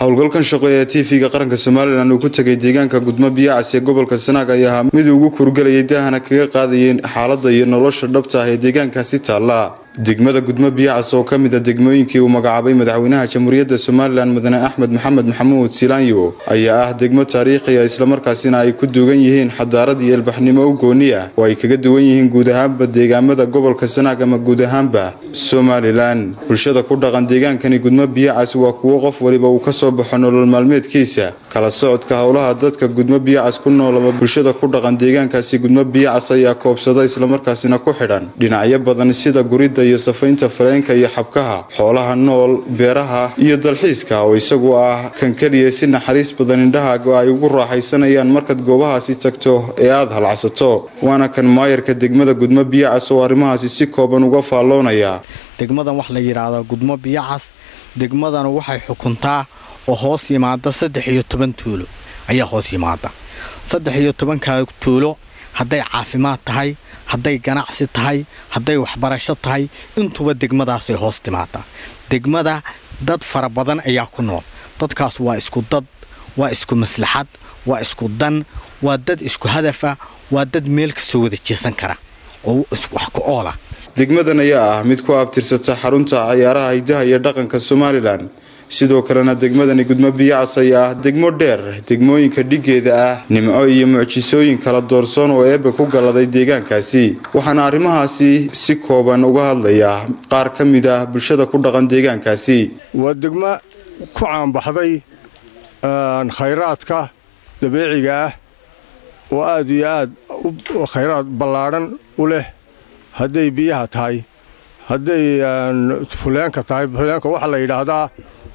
howlgalkan shaqo ee TV-ga qaranka Soomaaliland uu ku tagay deegaanka Gudmo Biyacaas ee gobolka Sanaag ayaa mid ugu kurgalayay daahana kaga qaadayeen xaaladda iyo nolosha dhabta ah ee deegaankaasi taala degmada Gudmo Biyacaas oo kamid ah degmooyinkii uu magacaabay madaxweynaha Jamhuuriyadda Soomaaliland Mudane Axmed Maxamed Maxamuud Silaanyo ayaa ah degmo taariikhi ah isla markaasina ay ku duugan yihiin xadaarad iyo ilbaxnimo u gooni ah oo ay kaga duwan yihiin guud ahaanba deegaamada gobolka Sanaag ama guud ahaanba Soomaaliland bulshada ku dhaqan deegaankani Gudmo Biyacaas waa kuwo qof waliba uu ka soo baxo nolol maalmeedkiisa kala socodka hawlaha dadka Gudmo Biyacaas ku nool ama bulshada ku dhaqan deegaankaasi Gudmo Biyacaas ayaa koobsada isla markaasina ku xidhan dhinacyo badan sida gurida iyo safaynta fareenka iyo xabkaha xoolaha nool beeraha iyo dalxiiska oo isagu ah kan kaliya si naxariis badan indhahaaga ay ugu raaxaysanayaan markaad goobahaasi tagto ee aad halacsato waana kan maayarka degmada Gudmo Biyacaas oo arrimahaasi si kooban uga faaloonaya degmadan wax la yiraahdo Gudmo Biyacaas degmadan waxay xukuntaa oo hoos yimaada 13 tuulo ayaa hoos yimaada 13 tuulo hadday caafimaad tahay hadday ganacsi tahay hadday waxbarasho tahay intuba degmadaas ay hoos timaada degmada dad fara badan ayaa ku nool dadkaas waa isku dad waa isku maslaxad waa isku dan waa dad isku hadafa waa dad meel ka soo wada jeesan kara oo wax ku oola degmadan ayaa ah mid ku abtirsata xarunta ciyaaraha hidaha iyo dhaqanka Soomaaliland sidoo kalena degmadani Gudmo Biyacaas ayaa degmo dheer degmooyinka dhigeeda ah nimco iyo mucjisooyin kala doorsoon oo eebba ku galaday deegaankaasi waxaana arrimahaasi si kooban uga hadlaya qaar ka mid ah bulshada ku dhaqan deegaankaasi waa degmo ku caanbaxday khayraadka dabiiciga ah oo aad iyo aad khayraad ballaaran u leh hadday biyaha tahay hadday fuleenka tahay fuleenka waxa la yiraahdaa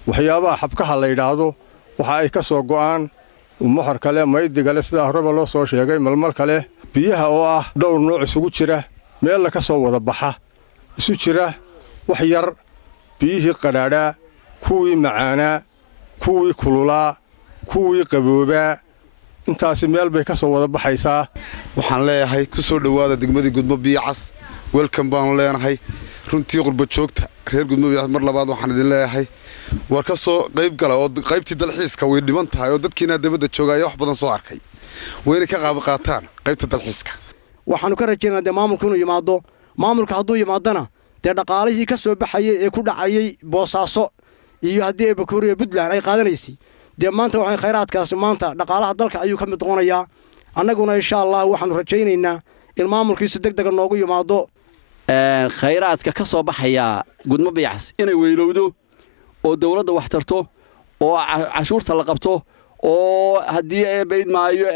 waxyaabaha xabkaha la yiraahdo waxa ay ka soo go'aan moxor kale maydiga leh sida horeba loo soo sheegay malmal kale biyaha oo ah dhowr nooc isugu jira meel la ka soo wada baxa isu jira wax yar biyihii qadhaadha kuwii macaana kuwii kululaa kuwii qaboobaa intaasi meel bay ka soo wada baxaysaa waxaan leeyahay ku soo dhawaada degmadii Gudmo Biyacaas welcome baan leenahay runtii qurba joogta reer Gudmo Biyacaas mar labaad waxaan idin leeyahay war ka soo qayb gala oo qaybtii dalxiiska way dhiman tahay oo dadkiina dibadda joogay wax badan soo arkay wayna ka qaab qaataan qaybta dalxiiska waxaanu ka rajaynaynaa maamulku inuu yimaado maamulka hadduu yimaadana dee dhaqaalihii ka soo baxayay ee ku dhacayay Boosaaso iyo haddii ay Bakooriyo Puntland ay qaadanaysay dee maanta waxay khayraadkaasi maanta dhaqaalaha dalka ayuu ka mid noqonayaa annaguna insha Allah waxaanu rajaynaynaa in maamulkiisu degdeg noogu yimaado khayraadka ka soo baxaya Gudmo Biyacaas inay weylowdo oo dawladda wax tarto oo cashuurta la qabto oo haddii ay bayd maayo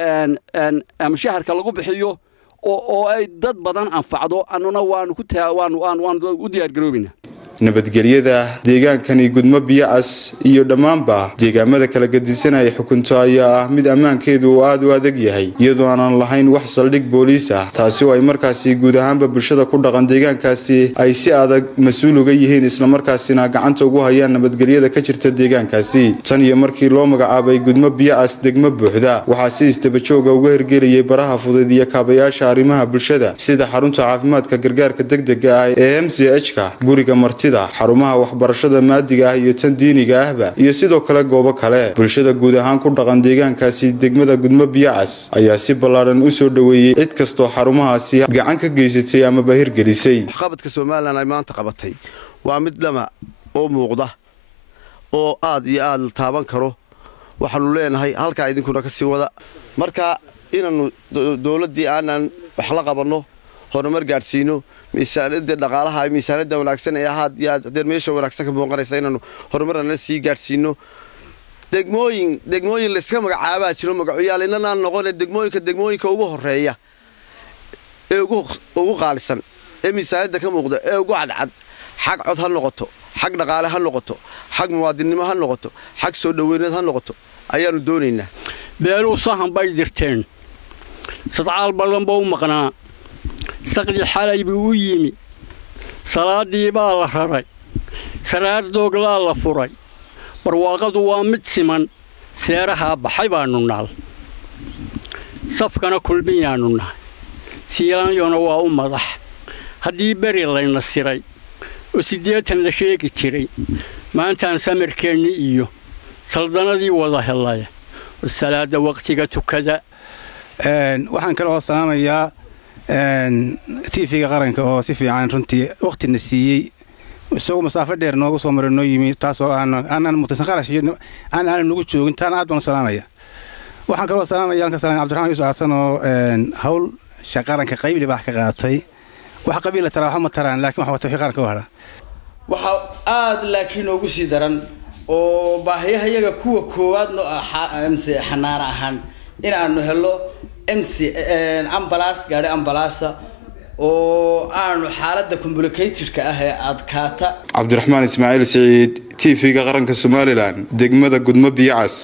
mushaharka lagu bixiyo oo ay dad badan anfacdo annuna waan u diyaar garoobina nabadgelyada deegaankani Gudmo Biyacaas iyo dhamaanba deegaamada kala gadisanaya xukunto ayaa ah mid ammaankeedu aad u adag yahay iyadoo aan lahayn wax saldhig booliis ah taasi oo ay markaasi guud ahaanba bulshada ku dhaqan deegaankaasi ay si adag mas'uul uga yihiin isla markaasina gacanta ugu hayaan nabadgelyada ka jirta deegaankaasi tan iyo markii loo magacaabay Gudmo Biyacaas degmo buuxda waxaa si istaba joog uga hirgeliyay baraha fudud iyo kaabayaasha arrimaha bulshada sida xarunta caafimaadka gargaarka degdega ah ee MCH-ka guriga xarumaha waxbarashada maadiga ah iyo tan diiniga ahba iyo sidoo kale goobo kale bulshada guud ahaan ku dhaqan deegaankaasi degmada Gudmo Biyacaas ayaa si ballaaran u soo dhaweeyay cid kasto xarumahaasi gacan ka geysatay ama bahir gelisay qabadka Soomaaliland ay maanta qabatay waa mid lama oo muuqda oo aad iyo aad taaban karo waxaanu leenahay halka idinkuna ka sii wada marka inaanu dawladii aanan wax la qabanno horumar gaarsiino miisaanada dhaqaalaha miisaanada wanaagsan ee ahaad iyo adeer meesha wanaagsan ka muuqanaysa inaanu horumarna sii gaarsiino degmooyin la iska magacaabaa jiro magacooyaalina noqon degmooyinka ugu horeeya ee ugu qaalisan ee miisaanada ka muuqda ee ugu cadcad xaq cod ha noqoto xaq dhaqaale ha noqoto xaq muwaadinimo ha noqoto xaq soo dhaweyneed ha noqoto ayaanu doonaynaa beelu sahan bay dirteen sadcaal badan buu maqnaa saqdi xalay buu u yimi salaadii baa la raray saraar dooglaa la furay barwaaqadu waa mid siman seeraha baxay baanu naal safkana kulmiyaanu nahay siilaanyona waa u madax haddii beri layna siray oo 80 la sheegi jiray maantaan samirkeenni iyo saldanadii wada helay salaada waqtiga tukada waxaan kale oo salaamayaa TV-ga qaranka oo si fiican runtii waqtina siiyay isagoo masaafo dheer noogu soo maray noo yimi taasoo aan mutasan qarash aan nagu joogin taan aad baan salaamaya waxaan kale oo salaamayaa Cabdiraxmaan Yuusuf Arsan oo hawl shaqaranka qayb libaax ka qaatay waxa qabiil tara waxa ma taraan laakiin waxa wata qaranka wada waxa aad laakiin ugu sii daran oo baahiyaha iyaga kuwa koowaad noo MC xanaan ahaan in aanu helo MC ambulance gaari ambulance oo aanu xaaladda complicated-ka ah ee adkaata Cabdiraxmaan Ismaaciil Saciid TV-ga qaranka Soomaaliland degmada Gudmo Biyo Cas